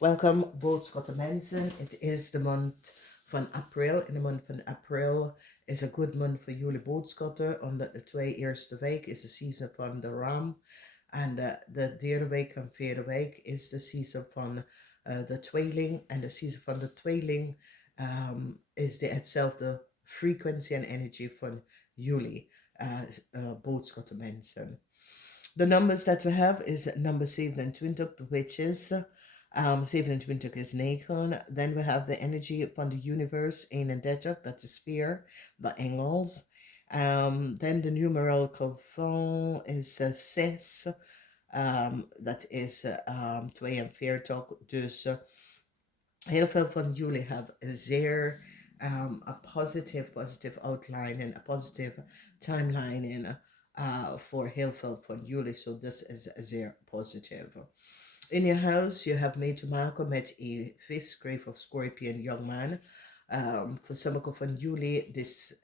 Welkom, boodschatten mensen. Het is de maand van april. In de maand van april is een good month voor jullie boodschatten, omdat de twee eerste week is de season van de ram. En de derde week en vierde week is de season van de tweeling. En de season van de tweeling is hetzelfde frequentie en energie van jullie boodschatten mensen. The numbers that we have is number 27, which is 27 is 9. Then we have the energy from the universe, 31, that's a sphere, the angles. Then the numerical phone is 6. Dat is 42. Dus heel veel van jullie have zeer a positive outline and a positive timeline in voor heel veel van jullie. So this is zeer positive. In your house, you have mee te maken met a fifth grave of Scorpion young man. Voor sommigen van jullie, this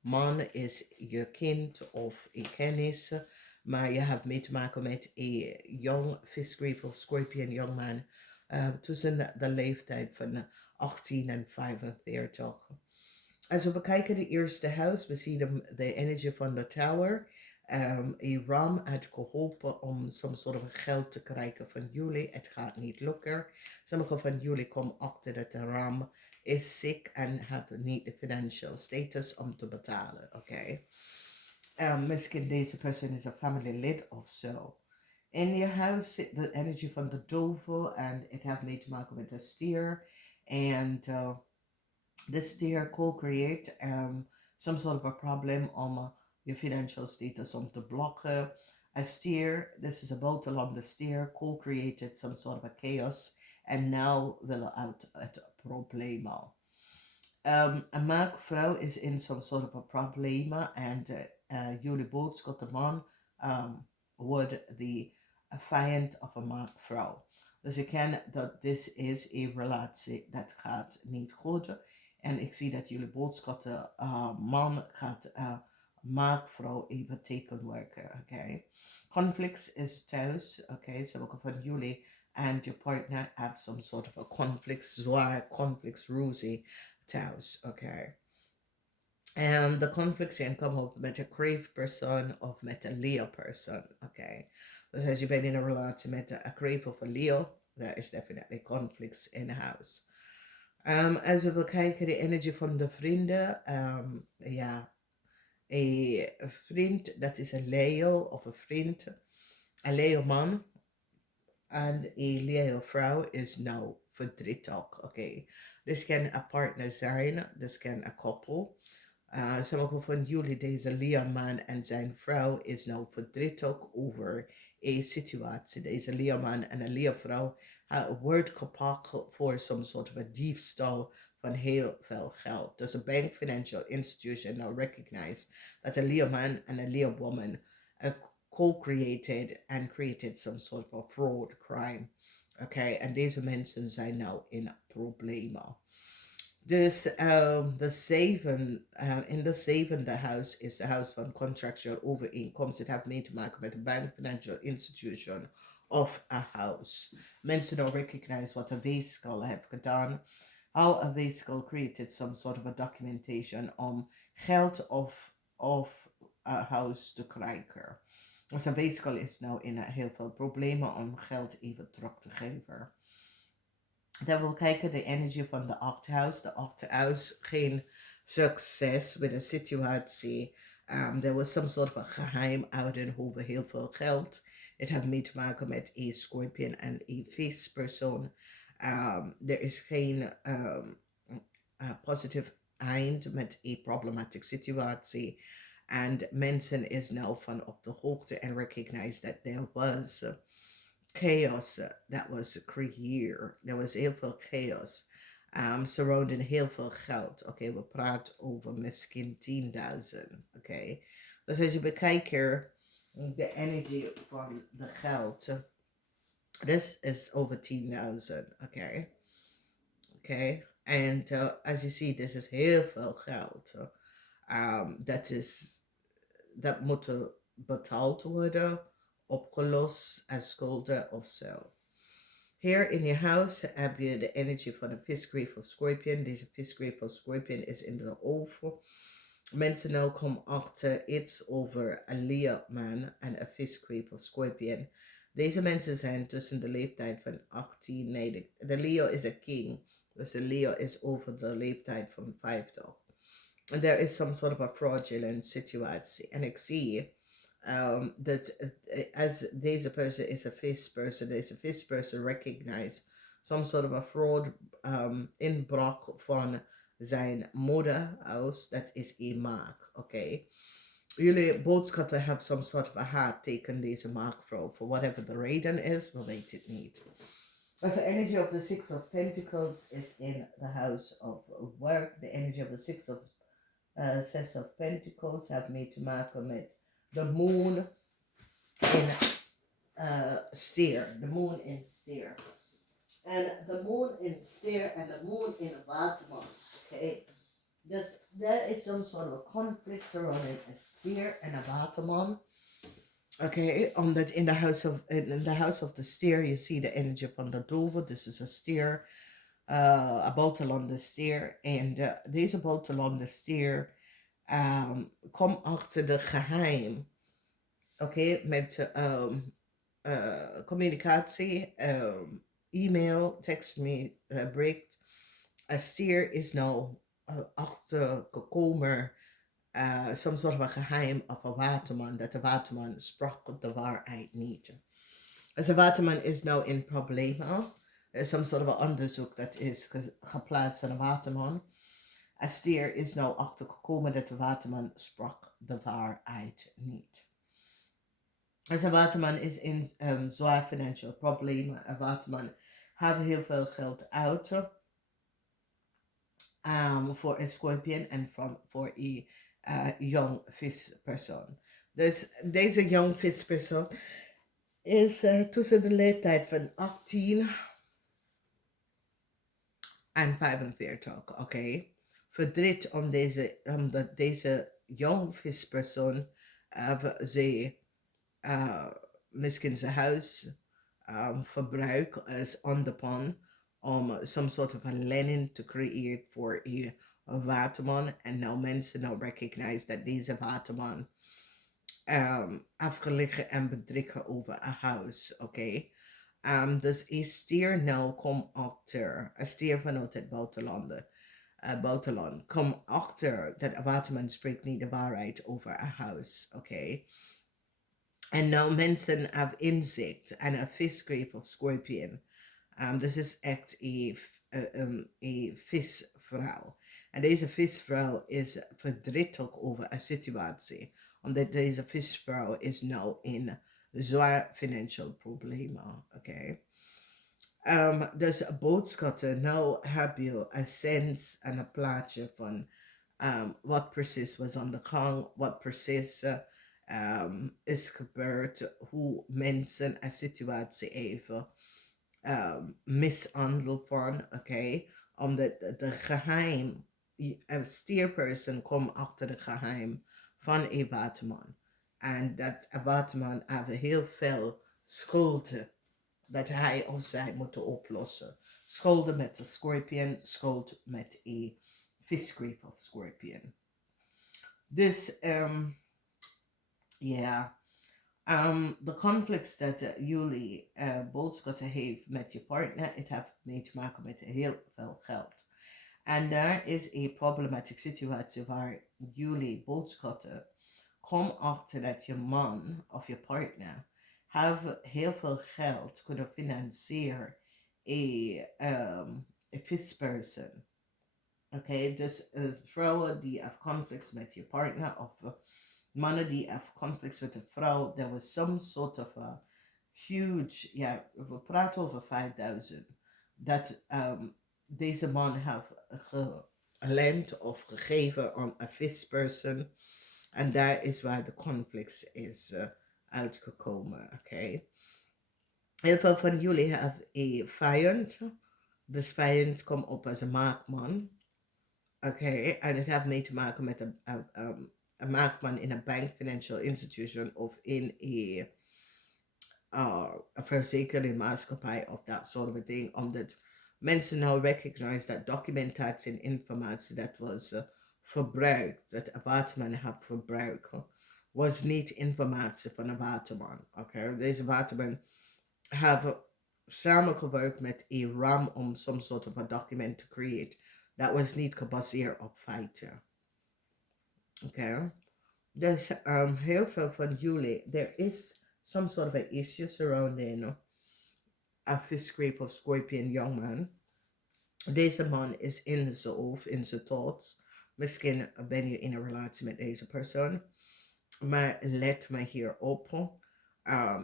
man is je kind of een kennis, maar je hebt mee te maken met a young fifth grave of Scorpion young man tussen de leeftijd van 18 en 45. Als we bekijken de eerste huis, we zien de energie van de tower. Ram had geholpen om some sort of geld te krijgen van jullie. Het gaat niet lukken. Sommige van jullie komen achter dat de Ram is sick en have niet de financial status om te betalen. Oké. Misschien deze persoon is een family lid of zo. In je huis zit de energie van de duivel en het heeft mee te maken met de stier. En the steer co-create some sort of a problem om your financial status om te blokken. A steer, this is a boat along the steer, co-created some sort of a chaos and now willen uit het probleem. Een maakvrouw is in some sort of a problem and jullie boodschap de man wordt the vijand of een maakvrouw. Dus ik ken dat dit is een relatie dat gaat niet goed. En ik zie dat jullie boodschappen man gaat maakvrouw even tegenwerken. Oké. Conflicts is thuis. Oké. Sommige van jullie and your partner have some sort of a conflict, zwaar conflicts, rosy thuis. Oké. En de conflicts zijn komen op met een crave persoon of met een Leo persoon. Oké. Dus als je bent in een relatie met een crave of een Leo, there is definitely conflicts in the house. Als we bekijken de energie van de vrienden, ja, een vriend, dat is een Leo of een vriend, een Leo man en een Leo vrouw is nou verdrietig, oké. Dit kan een partner zijn, dit kan een koppel. Sommige van jullie, deze Leo man en zijn vrouw is nou verdrietig over een situatie. Deze Leo man en een Leo vrouw wordt gepakt voor some sort of a diefstal van heel veel geld. Dus een bank financial institution now recognize that a Leo man and a Leo woman co-created and created some sort of a fraud crime. Okay, en deze mensen zijn nou in problemen. Dus in de zevende huis is de huis van contractual overeenkomst. Het heeft mee te maken met een bank, financial institution of a house. Mensen don't recognize what a weeskal heeft gedaan. How a weeskal created some sort of a documentation om geld of a house te krijgen. Dus een weeskal is nou in heel veel problemen om geld even terug te geven. Dan wil kijken de energie van de octhouse. De octhouse geen succes met een situatie. There was some sort of a geheimhouding over heel veel geld. Het heeft mee te maken met een scorpion en een vispersoon. Er is geen positive eind met een problematic situatie. En mensen is nou van op de hoogte en recognize that there was chaos that was creëerd. There was heel veel chaos surrounding heel veel geld. Oké, we praten over misschien 10.000. Oké, dus als je bekijkt hier de energie van de geld, this is over 10.000. Oké, oké. En as you see, this is heel veel geld. Dat moet betaald worden, opgelost als schulden of zo. Hier in je huis heb je de energie van een visgreep of scorpion. Deze visgreep of scorpion is in de oven. Mensen nou komen achter iets over een Leo-man en een visgreep of scorpion. Deze mensen zijn tussen de leeftijd van 18, nee, de Leo is een king. Dus de Leo is over de leeftijd van 50. And there is some sort of a fraudulent situatie. En ik zie dat as deze person is a fish person, deze fish person recognize some sort of a fraud inbraak van zijn moederhuis. Dat is een maak, oké. Jullie boodschappen have some sort of a heart tegen deze maakvrouw. For whatever the reason is, we weten het niet. As the energy of the Six of Pentacles is in the house of work. The energy of the Six of Pentacles have mee te maken met the moon in Steer. The moon in Steer. And the moon in Steer and the moon in Waterman. Okay. Dus there is some sort of conflict surrounding a Steer and a Waterman. Okay, omdat in the house of the Steer you see the energy van de dove. This is a Steer, a buitenlander Steer. En deze buitenlander Steer kom achter de geheim. Oké, met communicatie, e-mail, text me, bericht. A Steer is nou achtergekomen. Some sort of a geheim of a waterman, dat de waterman sprak de waarheid niet. Als de waterman is nou in problemen, er is some sort of a onderzoek dat is geplaatst aan de waterman. A Steer is nou achtergekomen dat de waterman sprak de waarheid niet. Als een waterman is in zwaar financial problemen, een waterman heeft heel veel geld uit voor een scorpion en voor een young vispersoon. Dus deze young vispersoon is tussen de leeftijd van 18 en 45, oké. Verdriet omdat deze young vispersoon ze misschien zijn huis verbruikt als onderpand om some sort of a lening to create voor een waterman. En nou mensen nou recognize dat deze waterman afgelegen en bedriegen over een huis, oké. Dus een stier nou kom achter, een stier vanuit het buitenland, kom achter dat een waterman spreekt niet de waarheid over een huis, oké. En nou mensen hebben inzicht en een visgreep of scorpion. Dus is echt een visvrouw. En deze visvrouw is verdrietig over een situatie. Omdat deze visvrouw is nou in zwaar financial problemen. Oké. Dus boodschappen, nou heb je een sens en een plaatje van wat precies was aan de gang, wat precies is gebeurd, hoe mensen een situatie even mishandeld van, oké. Omdat de geheim, een stierperson komt achter de geheim van een waterman. En dat een waterman heeft heel veel schulden dat hij of zij moet oplossen. Schulden met de scorpion, schuld met een visgreep of scorpion. Dus, ja. De conflicts dat jullie boodschappen heeft met je partner, het heeft mee te maken met heel veel geld. En daar is een problematische situatie waar jullie boodschappen komen achter dat je man of je partner heeft heel veel geld kunnen financieren een visperson. Oké, dus vrouwen die hebben conflicts met je partner of mannen die have conflicts met een vrouw, there was some sort of a huge, ja, we praten over 5000, dat deze man heeft geleend of gegeven aan een visperson. En daar is waar de conflicts is uitgekomen, oké. Heel veel van jullie hebben een vijand. Dus vijand komt op als een maakman. Oké, en het heeft mee te maken met een maakman in een bank, financial institution of in een verzekerde maatschappij of dat soort of thing, omdat mensen nou recognize dat documentatie en informatie dat was verbruikt, dat een waterman had verbruikt, was niet informatie van een waterman. Okay? Deze waterman hebben samengewerkt met Iran om some sort of a document to create. Dat was niet gebaseerd op feiten. Okay? Dus heel veel van jullie, there is some sort of an issue surrounding a fifth of Scorpion young man. Deze man is in zijn hoofd, in zijn thoughts. Misschien ben je in een relatie met deze persoon. Maar let me hier op.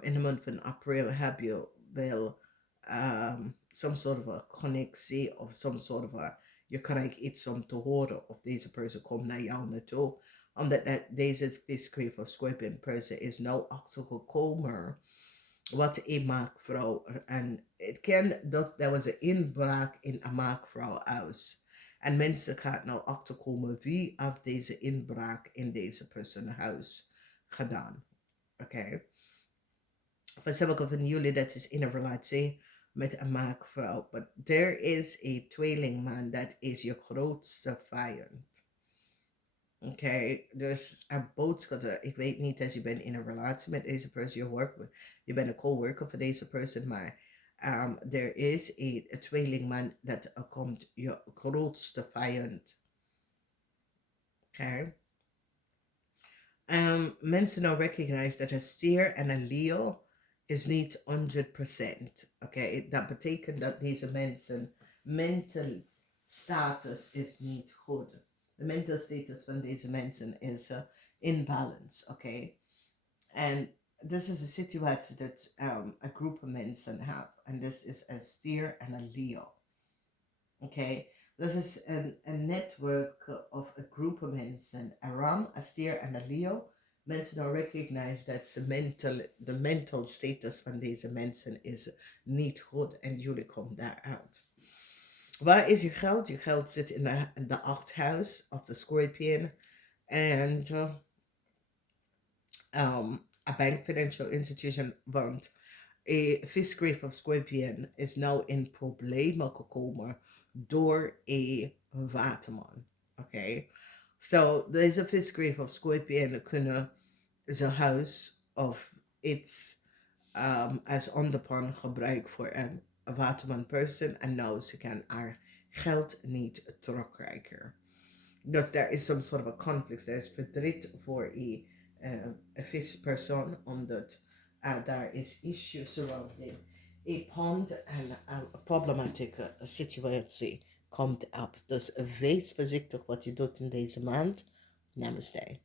In de maand van april heb je wel some sort of a connectie of some sort of a, je krijgt iets om te horen of deze persoon komt naar jou naartoe. Omdat deze fifth of Scorpion person is nou achtergekomen wat een maakvrouw. En het kan dat er was een inbraak in een maakvrouwhuis. En mensen gaan nou achterkomen wie heeft deze inbraak in deze persoon huis gedaan. Oké. Voor sommigen van jullie dat is in een relatie met een maakvrouw. But there is a tweelingman dat is je grootste vijand. Oké, dus een boodschap. Ik weet niet als je bent in een relatie met deze persoon, je bent een co-worker voor deze persoon, maar er is een tweelingman dat komt je grootste vijand. Oké. Mensen nou recognize dat een stier en een Leo is niet 100%. Oké, dat betekent dat deze mensen mental status is niet goed. De mental status van deze mensen is in balance, oké? En dit is een situatie dat een groep mensen hebben. En dit is een stier en een Leo. Oké? Dit is een netwerk of een groep mensen. Een ram, een stier en een Leo. Mensen dan recognize dat de mental status van deze mensen is niet goed. En jullie komen daaruit. Waar is je geld? Je geld zit in de 8th house of the Scorpion. And a bank financial institution. Want a fifth of Scorpion is nou in problemen gekomen door een waterman. Oké. So deze fifth of Scorpion kunnen zijn huis of iets als onderpand gebruiken voor een waterman person en nou ze kan haar geld niet terugkrijgen. Dus there is some sort of a conflict. Er is verdriet voor een fifth persoon omdat daar is issues surrounding a pond en een problematieke situatie komt op. Dus wees voorzichtig wat je doet in deze maand. Namaste.